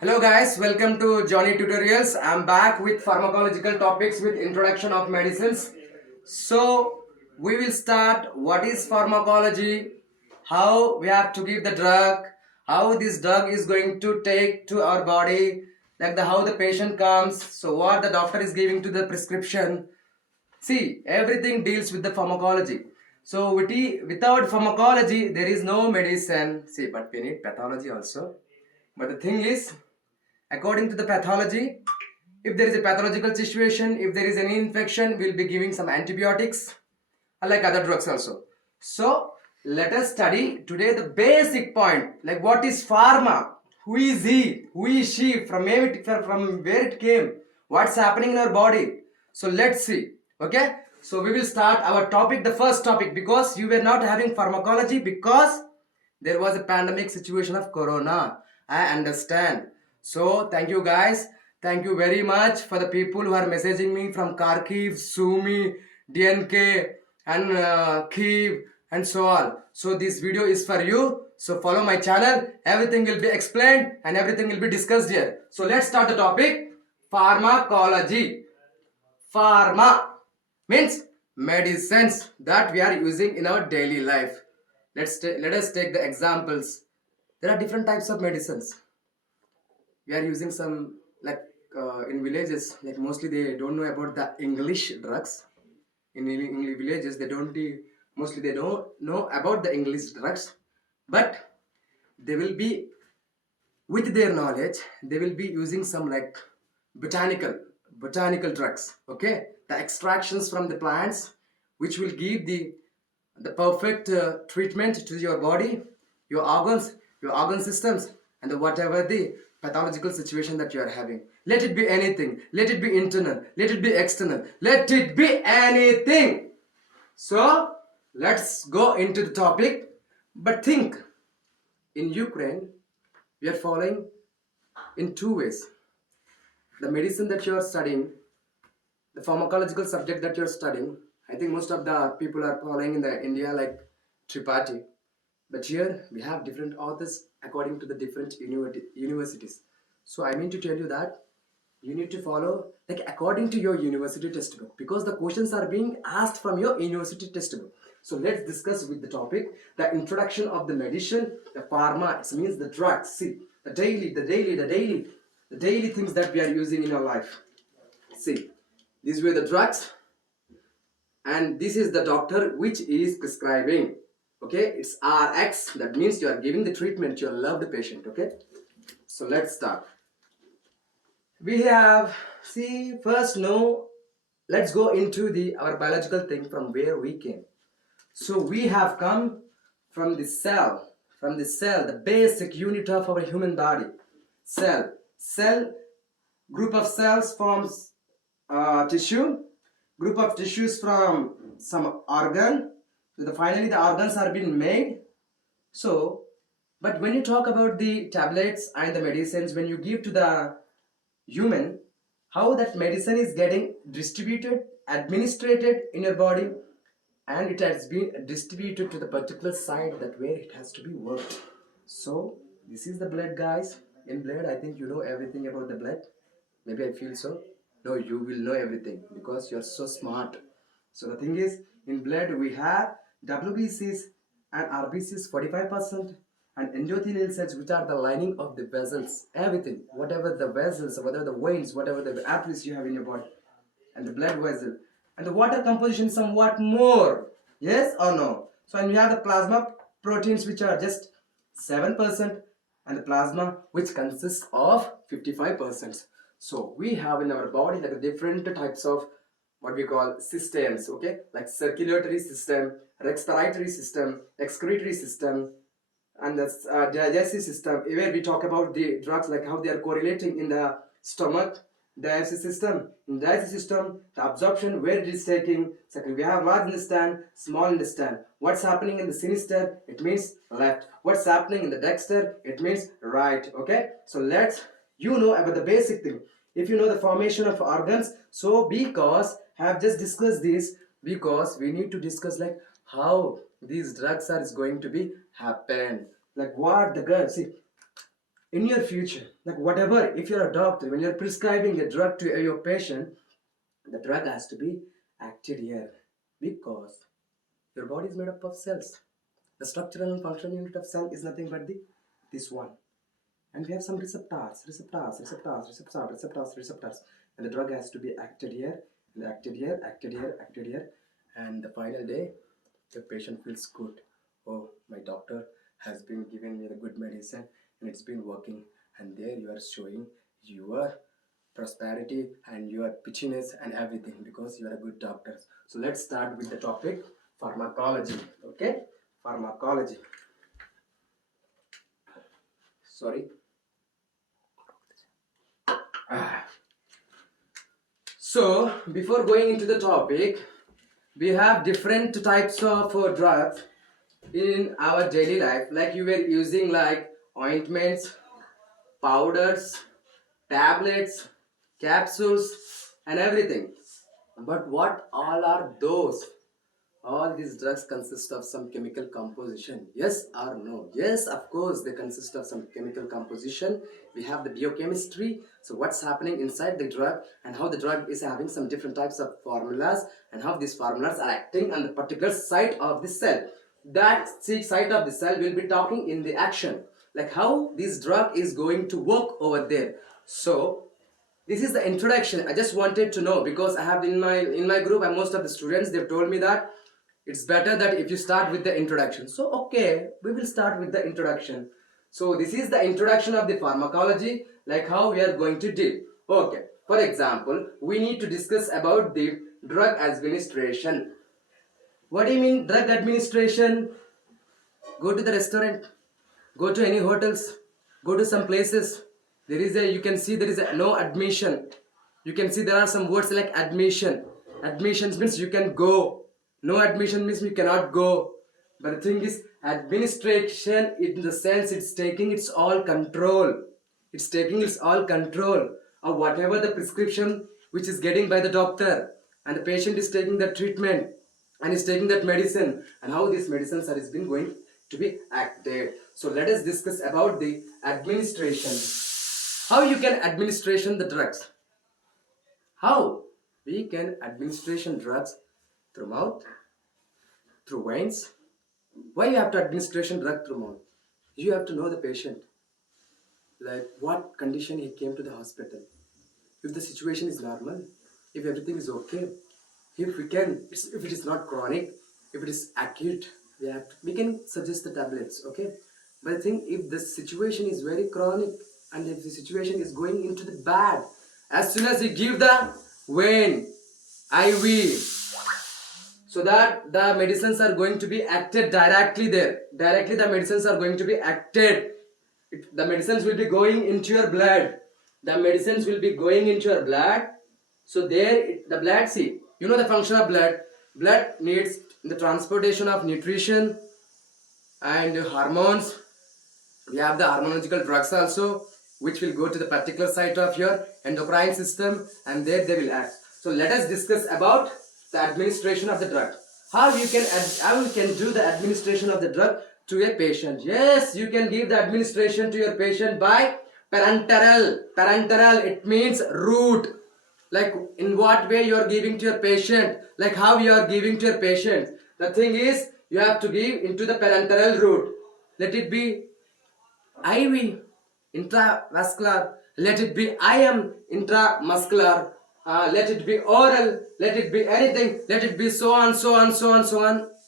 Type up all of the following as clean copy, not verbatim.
Hello guys, welcome to Johnny Tutorials. I'm back with pharmacological topics with introduction of medicines. So we will start what is pharmacology, how we have to give the drug, how this drug is going to take to our body, like how the patient comes, so what the doctor is giving to the prescription. See, everything deals with the pharmacology. So without pharmacology, there is no medicine. See, but we need pathology also. But the thing is, according to the pathology, if there is a pathological situation, if there is any infection, we'll be giving some antibiotics, unlike other drugs also. So let us study today the basic point, like what is pharma, who is he, who is she, from where it came, what's happening in our body. So let's see. Okay, so we will start our topic, the first topic, because you were not having pharmacology because there was a pandemic situation of corona. I understand. So thank you guys. Thank you very much for the people who are messaging me from Kharkiv, Sumi, DNK, and Kiev, and so on. So this video is for you. So follow my channel. Everything will be explained and everything will be discussed here. So let's start the topic. Pharmacology. Pharma means medicines that we are using in our daily life. Let us take the examples. There are different types of medicines. We are using some, like in villages, like mostly they don't know about the English drugs. In English villages, mostly they don't know about the English drugs, but they will be, with their knowledge, they will be using some like botanical drugs. Okay, the extractions from the plants, which will give the perfect treatment to your body, your organ systems, and whatever the pathological situation that you are having. Let it be anything. Let it be internal. Let it be external. Let it be anything. So let's go into the topic. But think, in Ukraine, we are following in two ways. The medicine that you are studying, the pharmacological subject that you are studying, I think most of the people are following in the India like Tripathi. But here we have different authors according to the different universities. So I mean to tell you that you need to follow like according to your university textbook, because the questions are being asked from your university textbook. So let's discuss with the topic, the introduction of the medicine, the pharma. It means the drugs. See, the daily things that we are using in our life. See, these were the drugs, and this is the doctor which is prescribing. Okay, it's RX, that means you are giving the treatment to your loved patient. Okay, so let's start. We have, see, first no, let's go into our biological thing, from where we came. So we have come from the cell, the basic unit of our human body. Cell, group of cells forms tissue, group of tissues from some organ. So finally the organs are being made. So, but when you talk about the tablets and the medicines, when you give to the human, how that medicine is getting distributed, administrated in your body, and it has been distributed to the particular site that where it has to be worked. So this is the blood, guys. In blood, I think you know everything about the blood. Maybe I feel so. No, you will know everything because you're so smart. So the thing is, in blood we have WBCs and RBCs 45%, and endothelial cells, which are the lining of the vessels. Everything, whatever the vessels, whatever the veins, whatever the arteries you have in your body, and the blood vessel, and the water composition somewhat more. Yes or no? So, and we have the plasma proteins, which are just 7%, and the plasma, which consists of 55%. So we have in our body like different types of what we call systems. Okay, like circulatory system, respiratory system, excretory system, and the digestive system, where we talk about the drugs, like how they are correlating in the stomach. Digestive system, in digestive system, the absorption, where it is taking. Second, we have large intestine, small intestine. What's happening in the sinister, it means left. What's happening in the dexter, it means right. Okay, so let's know about the basic thing. If you know the formation of organs, so because I have just discussed this, because we need to discuss like how these drugs are going to be happen, like what the girl, see, in your future, like whatever, if you're a doctor, when you're prescribing a drug to your patient, the drug has to be acted here, because your body is made up of cells. The structural and functional unit of cell is nothing but this one. And we have some receptors, and the drug has to be acted here, and acted here, acted here, acted here, and the final day, the patient feels good. Oh, my doctor has been giving me the good medicine, and it's been working. And there you are showing your prosperity and your pitchiness and everything, because you are a good doctor. So let's start with the topic pharmacology. Okay, pharmacology. Sorry. So before going into the topic, we have different types of drugs in our daily life, like you were using like ointments, powders, tablets, capsules, and everything. But what all are those? All these drugs consist of some chemical composition. Yes or no? Yes, of course, they consist of some chemical composition. We have the biochemistry. So what's happening inside the drug, and how the drug is having some different types of formulas, and how these formulas are acting on the particular site of the cell. That site of the cell will be talking in the action, like how this drug is going to work over there. So this is the introduction. I just wanted to know, because I have in my group, and most of the students, they've told me that it's better that if you start with the introduction. So okay, we will start with the introduction. So this is the introduction of the pharmacology, like how we are going to deal. Okay, for example, we need to discuss about the drug administration. What do you mean drug administration? Go to the restaurant, go to any hotels, go to some places. You can see there is no admission. You can see there are some words like admission. Admissions means you can go. No admission means you cannot go. But the thing is, administration, in the sense it's taking its all control. It's taking its all control of whatever the prescription which is getting by the doctor, and the patient is taking the treatment and is taking that medicine, and how these medicines are been going to be acted. So let us discuss about the administration. How you can administration the drugs? How we can administration drugs? Through mouth, through veins. Why you have to administration drug through mouth? You have to know the patient, like what condition he came to the hospital. If the situation is normal, if everything is okay, if it is not chronic, if it is acute, we can suggest the tablets, okay? But I think if the situation is very chronic, and if the situation is going into the bad, as soon as you give the vein, IV, so that the medicines are going to be acted directly there. Directly the medicines are going to be acted. The medicines will be going into your blood. The medicines will be going into your blood. So there, the blood, see, you know the function of blood. Blood needs the transportation of nutrition and hormones. We have the hormonological drugs also, which will go to the particular site of your endocrine system, and there they will act. So let us discuss about the administration of the drug. How you can do the administration of the drug to a patient? Yes, you can give the administration to your patient by parenteral. Parenteral, it means route. Like in what way you are giving to your patient, like how you are giving to your patient. The thing is, you have to give into the parenteral route. Let it be IV, intravascular. Let it be IM, intramuscular. Let it be oral, let it be anything, let it be so on.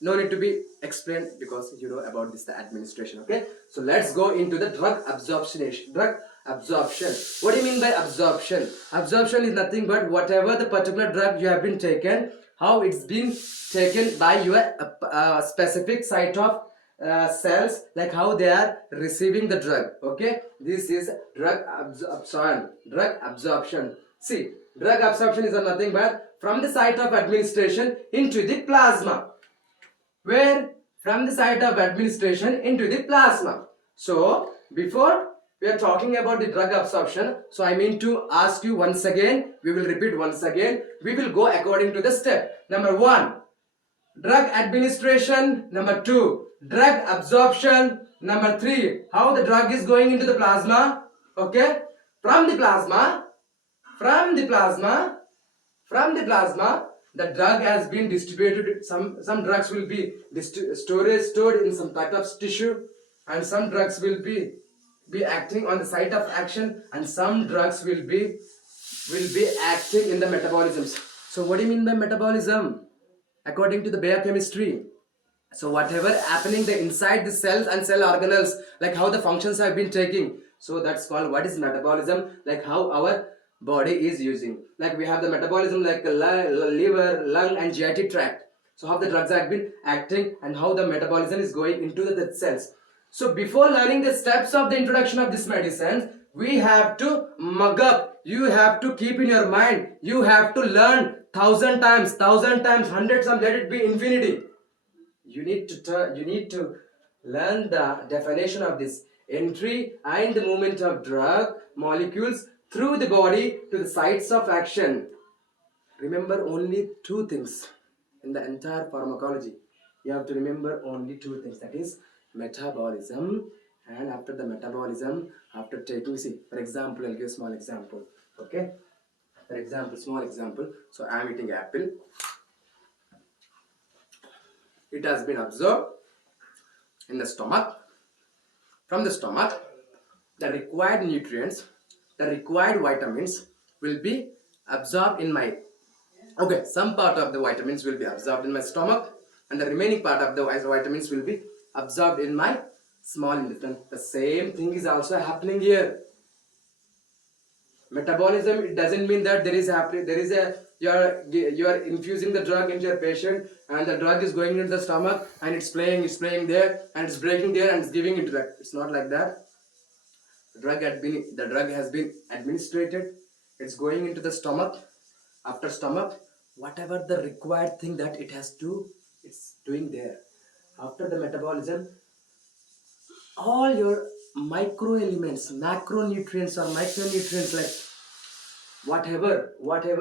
No need to be explained, because you know about this, the administration, okay? So let's go into the drug absorption. Drug absorption. What do you mean by absorption? Absorption is nothing but whatever the particular drug you have been taken, how it's been taken by your specific site of cells, like how they are receiving the drug, okay? This is drug absorption. Drug absorption. See, drug absorption is nothing but from the site of administration into the plasma. Where? From the site of administration into the plasma. So, before we are talking about the drug absorption, so I mean to ask you once again, we will repeat once again, we will go according to the step. Number 1, drug administration. Number 2, drug absorption. Number 3, how the drug is going into the plasma. Okay, from the plasma, from the plasma, from the plasma, the drug has been distributed. Some drugs will be stored in some type of tissue, and some drugs will be acting on the site of action, and some drugs will be acting in the metabolisms. So what do you mean by metabolism? According to the biochemistry, so whatever happening the inside the cells and cell organelles, like how the functions have been taking, so that's called what is metabolism, like how our body is using. Like we have the metabolism like liver, lung and GIT tract. So how the drugs have been acting and how the metabolism is going into the cells. So before learning the steps of the introduction of this medicine, we have to mug up. You have to keep in your mind. You have to learn 1,000 times, hundreds of, let it be infinity. You need to learn the definition of this entry and the movement of drug molecules through the body to the sites of action. Remember only 2 things in the entire pharmacology. You have to remember only 2 things, that is metabolism, and after the metabolism, after taking, see, for example, I'll give a small example. Okay, for example, small example. So I am eating apple. It has been absorbed in the stomach. From the stomach, the required nutrients, the required vitamins will be absorbed in my, okay, some part of the vitamins will be absorbed in my stomach, and the remaining part of the vitamins will be absorbed in my small intestine. The same thing is also happening here. Metabolism, it doesn't mean that you are infusing the drug into your patient, and the drug is going into the stomach, and it's playing there, and it's breaking there, and it's giving into that. It's not like that. The drug has been administered. It's going into the stomach. After stomach, whatever the required thing that it has to, it's doing there. After the metabolism, all your micro elements, macronutrients or micronutrients, like whatever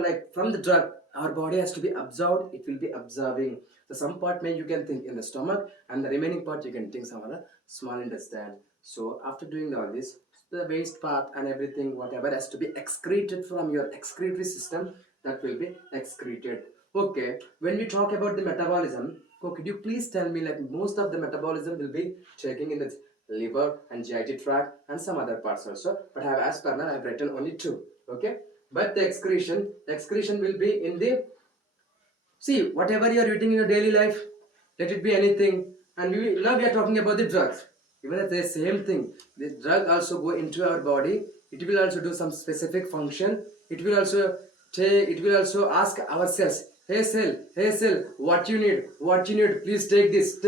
like from the drug, our body has to be absorbed. It will be absorbing. So some part may you can think in the stomach, and the remaining part you can think some other small intestine. So after doing all this, the waste part and everything, whatever has to be excreted from your excretory system, that will be excreted. Okay, when we talk about the metabolism, could you please tell me, like most of the metabolism will be taking in the liver and GIT tract and some other parts also, but as per now I have written only 2. Okay, but the excretion will be in the, see, whatever you are eating in your daily life, let it be anything, and now we are talking about the drugs. Even if the same thing, the drug also go into our body. It will also do some specific function. It will also ask our cells, hey cell, what you need, please take this.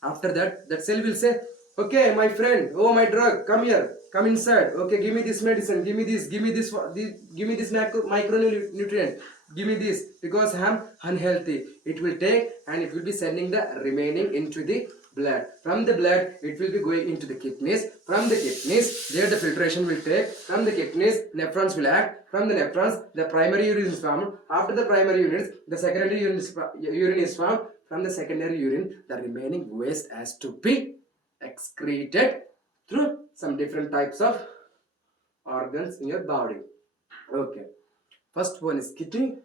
After that cell will say, okay, my friend, oh my drug, come here, come inside. Okay, give me this medicine, give me this micronutrient, give me this, because I am unhealthy. It will take, and it will be sending the remaining into the blood. From the blood, it will be going into the kidneys. From the kidneys, there the filtration will take. From the kidneys, nephrons will act. From the nephrons, the primary urine is formed. After the primary urine, the secondary urine is formed. From the secondary urine, the remaining waste has to be excreted through some different types of organs in your body. Okay, first one is kidney.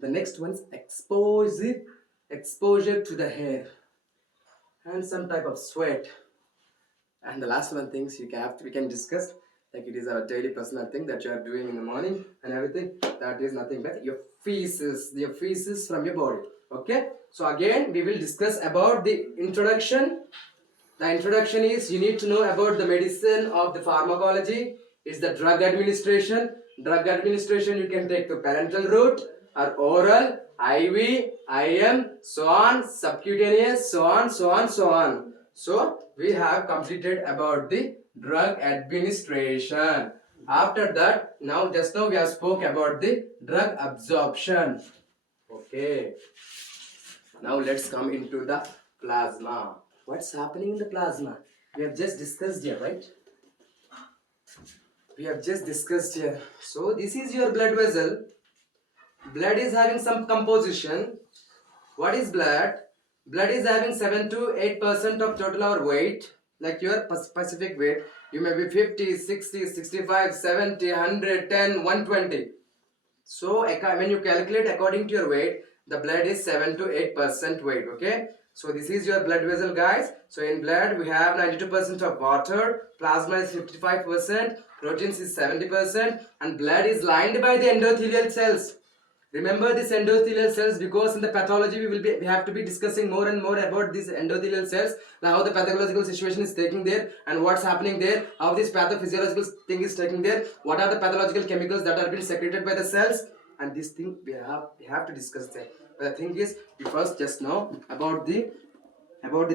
The next one is exposure to the hair and some type of sweat. And the last one things we can discuss, like it is our daily personal thing that you are doing in the morning and everything. That is nothing but your feces from your body. Okay, so again we will discuss about the introduction. The introduction is, you need to know about the medicine of the pharmacology. It's the drug administration. Drug administration you can take the parenteral route or oral, IV, IM, so on, subcutaneous, so on. So we have completed about the drug administration. After that, just now we have spoke about the drug absorption. Okay. Now let's come into the plasma. What's happening in the plasma? We have just discussed here, right? We have just discussed here. So this is your blood vessel. Blood is having some composition. What is blood? Blood is having 7 to 8% of total our weight, like your specific weight. You may be 50, 60, 65, 70, 100, 10, 120. So when you calculate according to your weight, the blood is 7 to 8% weight. Okay. So this is your blood vessel, guys. So in blood we have 92% of water, plasma is 55%, proteins is 70%, and blood is lined by the endothelial cells. Remember this endothelial cells, because in the pathology we have to be discussing more and more about these endothelial cells, like how the pathological situation is taking there and what's happening there, how this pathophysiological thing is taking there, what are the pathological chemicals that are being secreted by the cells, and this thing we have to discuss there. But the thing is, you first just know about the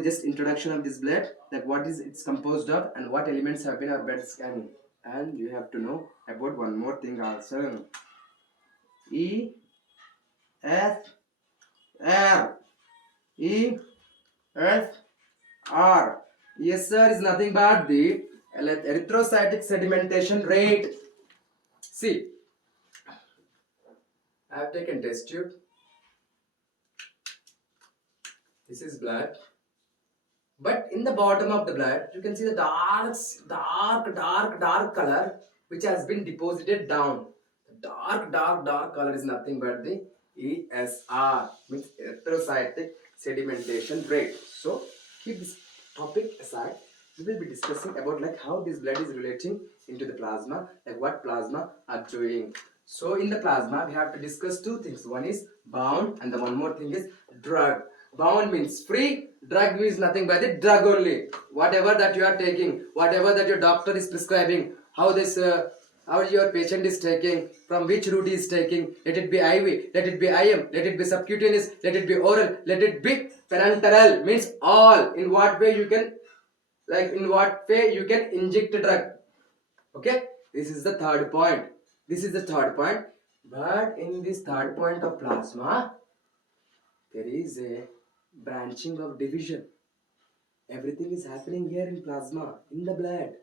just introduction of this blood, like what is it's composed of and what elements have been our blood scanning, and you have to know about one more thing also. E F R E F R. Yes, sir, is nothing but the erythrocytic sedimentation rate. See, I have taken test tube. This is blood. But in the bottom of the blood, you can see the dark color which has been deposited down. The dark color is nothing but the ESR, means erythrocytic sedimentation rate. So keep this topic aside. We will be discussing about like how this blood is relating into the plasma, like what plasma are doing. So in the plasma, we have to discuss two things. One is bound, and the one more thing is drug. Bound means free, drug is nothing but the drug only. Whatever that you are taking, whatever that your doctor is prescribing, how your patient is taking, from which route he is taking, let it be IV, let it be IM, let it be subcutaneous, let it be oral, let it be parenteral, means all. In what way you can, like in what way you can inject a drug. Okay, this is the third point. This is the third point. But in this third point of plasma, there is a branching of division. Everything is happening here in plasma, in the blood.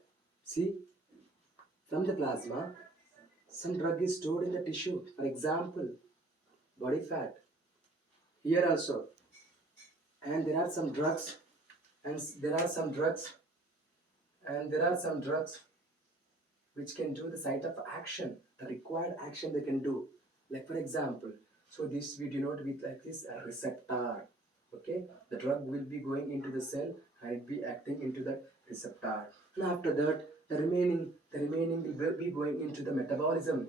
See, from the plasma, some drug is stored in the tissue. For example, body fat. Here also. And there are some drugs. And there are some drugs. And there are some drugs which can do the site of action, the required action they can do. Like for example, so this we denote with like this a receptor. Okay, the drug will be going into the cell and it be acting into the receptor. And after that, the remaining will be going into the metabolism.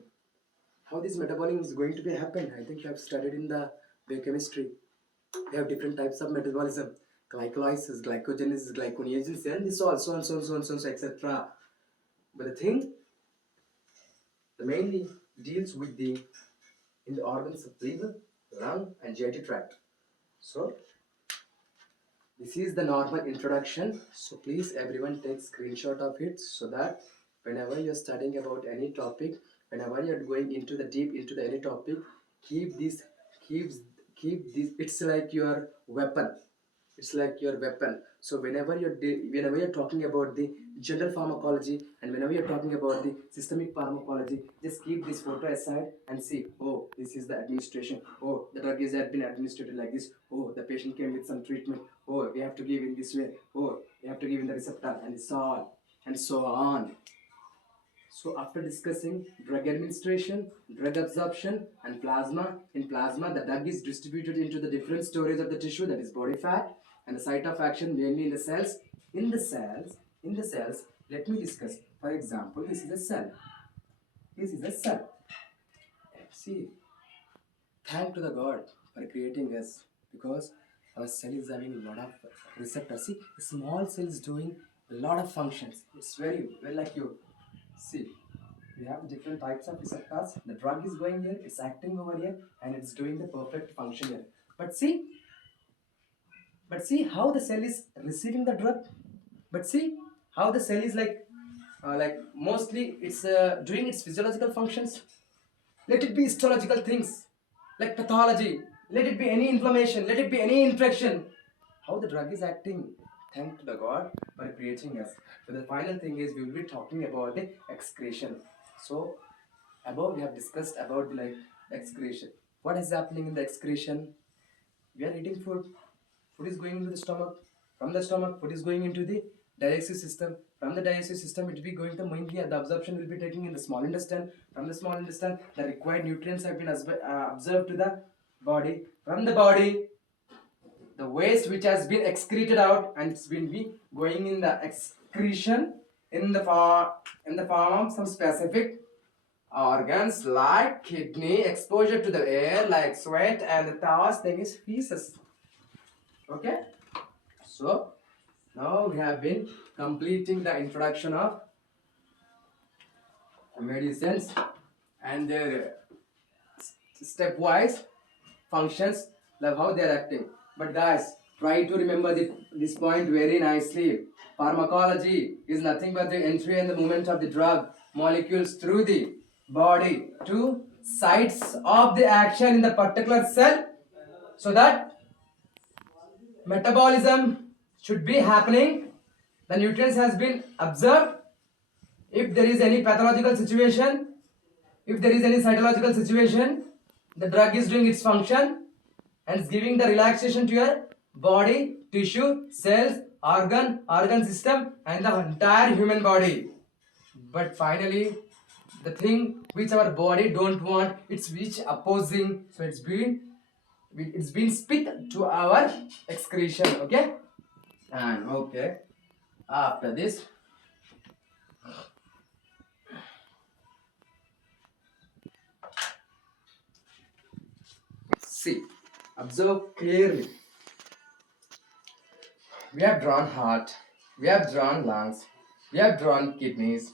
How this metabolism is going to be happen? I think you have studied in the biochemistry. We have different types of metabolism: glycolysis, glycogenesis, glyconeogenesis, and this all, so on, so on, so on, so on, so etc. But the thing, the mainly deals with the in the organs of liver, lung, and GI tract. So this is the normal introduction. So please everyone take screenshot of it, so that whenever you're studying about any topic, whenever you're going into the deep into the any topic, keep this keeps keep this. It's like your weapon. It's like your weapon. So whenever you're talking about the general pharmacology, and whenever you're talking about the systemic pharmacology, just keep this photo aside and see, oh, this is the administration, oh, the drug is had been administered like this, oh, the patient came with some treatment, oh, we have to give in this way, oh, we have to give in the receptor, and so on and so on. So after discussing drug administration, drug absorption, and plasma, in plasma the drug is distributed into the different storage of the tissue, that is body fat, and the site of action mainly in the cells. In the cells, let me discuss. For example, this is a cell. This is a cell. See, thank to the God for creating us, because our cell is having a lot of receptors. See, a small cell is doing a lot of functions. It's very well like you. See, we have different types of receptors. The drug is going here, it's acting over here, and it's doing the perfect function here. But see how the cell is receiving the drug. But see how the cell is like mostly it's doing its physiological functions. Let it be histological things like pathology. Let it be any inflammation. Let it be any infection. How the drug is acting. Thank to the God for creating us. So the final thing is we will be talking about the excretion. So above we have discussed about the like excretion. What is happening in the excretion? We are eating food. food is going into the stomach. From the stomach, food is going into the digestive system. From the digestive system, it will be going to mainly the absorption will be taking in the small intestine. From the small intestine, the required nutrients have been observed to the body. From the body, the waste which has been excreted out and it's been be going in the excretion in the form of some specific organs like kidney, exposure to the air like sweat, and the last thing is feces. Okay, so now we have been completing the introduction of medicines and their stepwise functions, like how they are acting. But guys, try to remember this point very nicely. Pharmacology is nothing but the entry and the movement of the drug molecules through the body to sites of the action in the particular cell, so that metabolism should be happening, the nutrients has been observed. If there is any pathological situation, if there is any cytological situation, the drug is doing its function and is giving the relaxation to your body, tissue, cells, organ system, and the entire human body. But finally, the thing which our body don't want, it's which opposing, so it's been spit to our excretion. Okay, and okay, after this, see, observe clearly. We have drawn heart, we have drawn lungs, we have drawn kidneys,